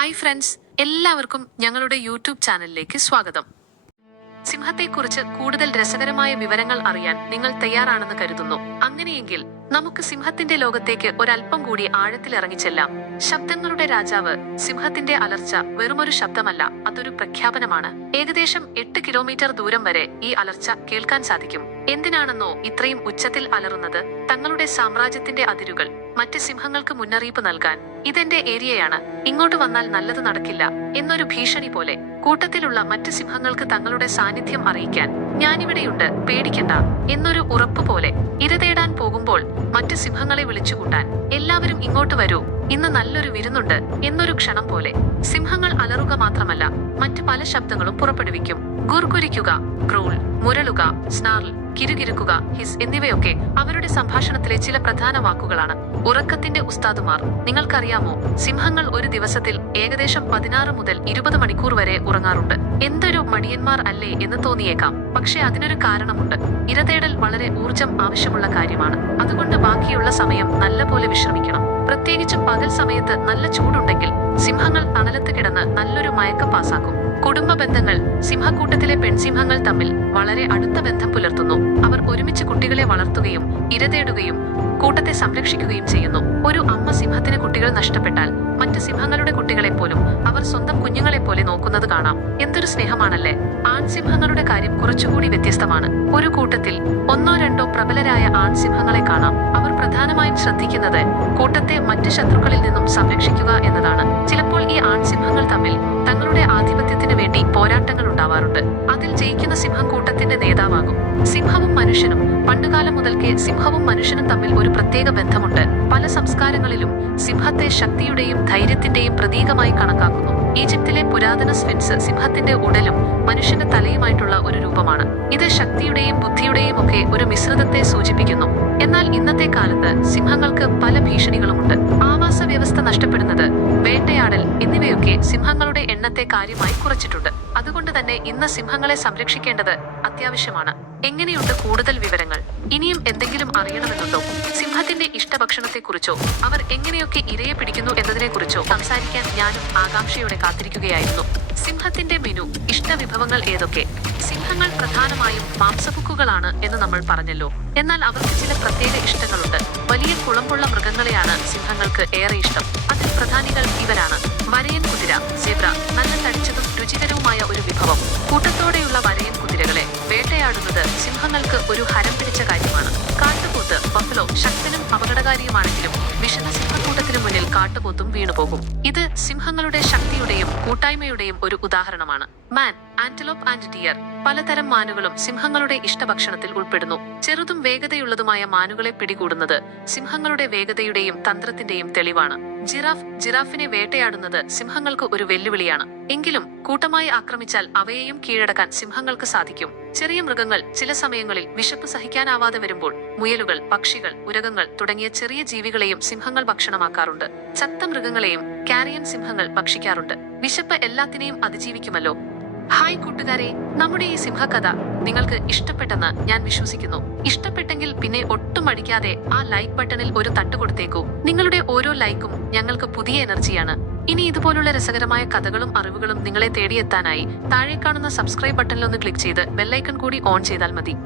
Hi friends. എല്ലാവർക്കും ഞങ്ങളുടെ YouTube ചാനലിലേക്ക് സ്വാഗതം. സിംഹത്തെക്കുറിച്ച് കൂടുതൽ രസകരമായ വിവരങ്ങൾ അറിയാൻ നിങ്ങൾ തയ്യാറാണെന്ന് കരുതുന്നു. അങ്ങനെയെങ്കിൽ നമുക്ക് സിംഹത്തിന്റെ ലോകത്തേക്ക് ഒരല്പം കൂടി ആഴത്തിൽ ആഴത്തിലിറങ്ങിച്ചെല്ലാം ശബ്ദങ്ങളുടെ രാജാവ് സിംഹത്തിന്റെ അലർച്ച വെറുമൊരു ശബ്ദമല്ല അതൊരു പ്രഖ്യാപനമാണ്. ഏകദേശം എട്ട് കിലോമീറ്റർ ദൂരം വരെ ഈ അലർച്ച കേൾക്കാൻ സാധിക്കും. എന്തിനാണെന്നോ ഇത്രയും ഉച്ചത്തിൽ അലറുന്നത് തങ്ങളുടെ സാമ്രാജ്യത്തിന്റെ അതിരുകൾ മറ്റ് സിംഹങ്ങൾക്ക് മുന്നറിയിപ്പ് നൽകാൻ ഇതെന്റെ ഏരിയയാണ്. ഇങ്ങോട്ട് വന്നാൽ നല്ലത് നടക്കില്ല എന്നൊരു ഭീഷണി പോലെ കൂട്ടത്തിലുള്ള മറ്റ് സിംഹങ്ങൾക്ക് തങ്ങളുടെ സാന്നിധ്യം അറിയിക്കാൻ ഞാനിവിടെയുണ്ട് പേടിക്കണ്ട എന്നൊരു ഉറപ്പ് പോലെ ഇര തേടാൻ പോകുമ്പോൾ മറ്റ് സിംഹങ്ങളെ വിളിച്ചുകൂട്ടാൻ എല്ലാവരും ഇങ്ങോട്ട് വരൂ ഇന്ന് നല്ലൊരു വിരുന്നുണ്ട് എന്നൊരു ക്ഷണം പോലെ സിംഹങ്ങൾ അലറുക മാത്രമല്ല മറ്റ് പല ശബ്ദങ്ങളും പുറപ്പെടുവിക്കും. ഗുർഗുരിക്കുക ക്രൂൾ മുരളുക സ്നാർൽ കിരുകിരുക്കുക ഹിസ് എന്നിവയൊക്കെ അവരുടെ സംഭാഷണത്തിലെ ചില പ്രധാന വാക്കുകളാണ്. ഉറക്കത്തിന്റെ ഉസ്താദുമാർ നിങ്ങൾക്കറിയാമോ സിംഹങ്ങൾ ഒരു ദിവസത്തിൽ ഏകദേശം പതിനാറ് മുതൽ ഇരുപത് മണിക്കൂർ വരെ ഉറങ്ങാറുണ്ട്. എന്തൊരു മടിയന്മാർ അല്ലേ എന്ന് തോന്നിയേക്കാം. പക്ഷേ അതിനൊരു കാരണമുണ്ട്. ഇരതേടൽ വളരെ ഊർജം ആവശ്യമുള്ള കാര്യമാണ്. അതുകൊണ്ട് ബാക്കിയുള്ള സമയം നല്ലപോലെ വിശ്രമിക്കണം. പ്രത്യേകിച്ചും പകൽ സമയത്ത് നല്ല ചൂടുണ്ടെങ്കിൽ സിംഹങ്ങൾ തണലത്ത് കിടന്ന് നല്ലൊരു മയക്കം പാസാക്കും. കുടുംബ ബന്ധങ്ങൾ സിംഹക്കൂട്ടത്തിലെ പെൺസിംഹങ്ങൾ തമ്മിൽ വളരെ അടുത്ത ബന്ധം പുലർത്തുന്നു. അവർ ഒരുമിച്ച് കുട്ടികളെ വളർത്തുകയും ഇരതേടുകയും കൂട്ടത്തെ സംരക്ഷിക്കുകയും ചെയ്യുന്നു. ഒരു അമ്മ സിംഹത്തിന് കുട്ടികൾ നഷ്ടപ്പെട്ടാൽ മറ്റ് സിംഹങ്ങളുടെ കുട്ടികളെ പോലും സ്വന്തം കുഞ്ഞുങ്ങളെ പോലെ നോക്കുന്നത് കാണാം. എന്തൊരു സ്നേഹമാണല്ലേ? ആൺസിംഹങ്ങളുടെ കാര്യം കുറച്ചുകൂടി വ്യത്യസ്തമാണ്. ഒരു കൂട്ടത്തിൽ ഒന്നോ രണ്ടോ പ്രബലരായ ആൺസിംഹങ്ങളെ കാണാം. അവർ പ്രധാനമായും ശ്രദ്ധിക്കുന്നത് കൂട്ടത്തെ മറ്റ് ശത്രുക്കളിൽ നിന്നും സംരക്ഷിക്കുക എന്നതാണ്. ചിലപ്പോൾ ഈ ആൺസിംഹങ്ങൾ തമ്മിൽ തങ്ങളുടെ ആധിപത്യത്തിന് വേണ്ടി പോരാട്ടങ്ങൾ ഉണ്ടാവാറുണ്ട്. അതിൽ ജയിക്കുന്ന സിംഹം കൂട്ടത്തിന്റെ നേതാവാകും സിംഹവും മനുഷ്യനും. പണ്ടുകാലം മുതൽക്കേ സിംഹവും മനുഷ്യനും തമ്മിൽ ഒരു പ്രത്യേക ബന്ധമുണ്ട്. പല സംസ്കാരങ്ങളിലും സിംഹത്തെ ശക്തിയുടെയും ധൈര്യത്തിന്റെയും പ്രതീകമായി കണക്കാക്കുന്നു. ഈജിപ്തിലെ പുരാതന സ്ഫിൻസ് സിംഹത്തിന്റെ ഉടലും മനുഷ്യന്റെ തലയുമായിട്ടുള്ള ഒരു രൂപമാണ്. ഇത് ശക്തിയുടെയും ബുദ്ധിയുടെയും ഒക്കെ ഒരു മിശ്രിതത്തെ സൂചിപ്പിക്കുന്നു. എന്നാൽ ഇന്നത്തെ കാലത്ത് സിംഹങ്ങൾക്ക് പല ഭീഷണികളുമുണ്ട്. ആവാസ വ്യവസ്ഥ നഷ്ടപ്പെടുന്നത് വേട്ടയാടൽ എന്നിവയൊക്കെ സിംഹങ്ങളുടെ എണ്ണത്തെ കാര്യമായി കുറച്ചിട്ടുണ്ട്. അതുകൊണ്ട് തന്നെ ഇന്ന് സിംഹങ്ങളെ സംരക്ഷിക്കേണ്ടത് അത്യാവശ്യമാണ്. എങ്ങനെയുണ്ട് കൂടുതൽ വിവരങ്ങൾ? എന്തെങ്കിലും അറിയണമെന്നുണ്ടോ? സിംഹത്തിന്റെ ഇഷ്ടഭക്ഷണത്തെക്കുറിച്ചോ? അവർ എങ്ങനെയൊക്കെ ഇരയെ പിടിക്കുന്നു എന്നതിനെക്കുറിച്ചോ സംസാരിക്കാൻ ഞാനും ആകാംക്ഷയോടെ കാത്തിരിക്കുകയായിരുന്നു. സിംഹത്തിന്റെ മെനു ഇഷ്ടവിഭവങ്ങൾ ഏതൊക്കെ? സിംഹങ്ങൾ പ്രധാനമായും മാംസബുക്കുകളാണ് എന്ന് നമ്മൾ പറഞ്ഞല്ലോ. എന്നാൽ അവർക്ക് ചില പ്രത്യേക ഇഷ്ടങ്ങളുണ്ട്. വലിയ കുളമ്പുള്ള മൃഗങ്ങളെയാണ് സിംഹങ്ങൾക്ക് ഏറെ ഇഷ്ടം. അതിൽ പ്രധാനികൾ ഇവരാണ്. വരയൻ കുതിര സെബ്ര നല്ല തടിച്ചതും രുചികരവുമായ ഒരു വിഭവം. കൂട്ടത്തോടെയുള്ള വരയൻ കുതിരകളെ വേട്ടയാടുന്നത് സിംഹങ്ങൾക്ക് ഒരു ഹരം പിടിച്ച ശക്തനും അപകടകാരിയുമാണെങ്കിലും വിശദ സിംഹക്കൂട്ടത്തിനു മുന്നിൽ കാട്ടുപോത്തും വീണുപോകും. ഇത് സിംഹങ്ങളുടെ ശക്തിയുടെയും കൂട്ടായ്മയുടെയും ഒരു ഉദാഹരണമാണ്. മാൻ ആന്റലോപ്പ് ആൻഡ് ഡിയർ പലതരം മാനുകളും സിംഹങ്ങളുടെ ഇഷ്ടഭക്ഷണത്തിൽ ഉൾപ്പെടുന്നു. ചെറുതും വേഗതയുള്ളതുമായ മാനുകളെ പിടികൂടുന്നത് സിംഹങ്ങളുടെ വേഗതയുടെയും തന്ത്രത്തിന്റെയും തെളിവാണ്. ജിറാഫ് ജിറാഫിനെ വേട്ടയാടുന്നത് സിംഹങ്ങൾക്ക് ഒരു വെല്ലുവിളിയാണ്. എങ്കിലും കൂട്ടമായി ആക്രമിച്ചാൽ അവയെയും കീഴടക്കാൻ സിംഹങ്ങൾക്ക് സാധിക്കും. ചെറിയ മൃഗങ്ങൾ ചില സമയങ്ങളിൽ വിശപ്പ് സഹിക്കാനാവാതെ വരുമ്പോൾ മുയലുകൾ പക്ഷികൾ ഉരകങ്ങൾ തുടങ്ങിയ ചെറിയ ജീവികളെയും സിംഹങ്ങൾ ഭക്ഷണമാക്കാറുണ്ട്. ചത്ത മൃഗങ്ങളെയും കാരിയൻ സിംഹങ്ങൾ ഭക്ഷിക്കാറുണ്ട്. വിശപ്പ് എല്ലാത്തിനെയും അതിജീവിക്കുമല്ലോ. ഹായ് കൂട്ടുകാരെ നമ്മുടെ ഈ സിംഹകഥ നിങ്ങൾക്ക് ഇഷ്ടപ്പെട്ടെന്ന് ഞാൻ വിശ്വസിക്കുന്നു. ഇഷ്ടപ്പെട്ടെങ്കിൽ പിന്നെ ഒട്ടും അടിക്കാതെ ആ ലൈക്ക് ബട്ടണിൽ ഒരു തട്ട് കൊടുത്തേക്കൂ. നിങ്ങളുടെ ഓരോ ലൈക്കും ഞങ്ങൾക്ക് പുതിയ എനർജിയാണ് ഇനി ഇതുപോലുള്ള രസകരമായ കഥകളും അറിവുകളും നിങ്ങളെ തേടിയെത്താനായി താഴെ കാണുന്ന സബ്സ്ക്രൈബ് ബട്ടണിൽ ഒന്ന് ക്ലിക്ക് ചെയ്ത് ബെല്ലൈക്കൺ കൂടി ഓൺ ചെയ്താൽ മതി.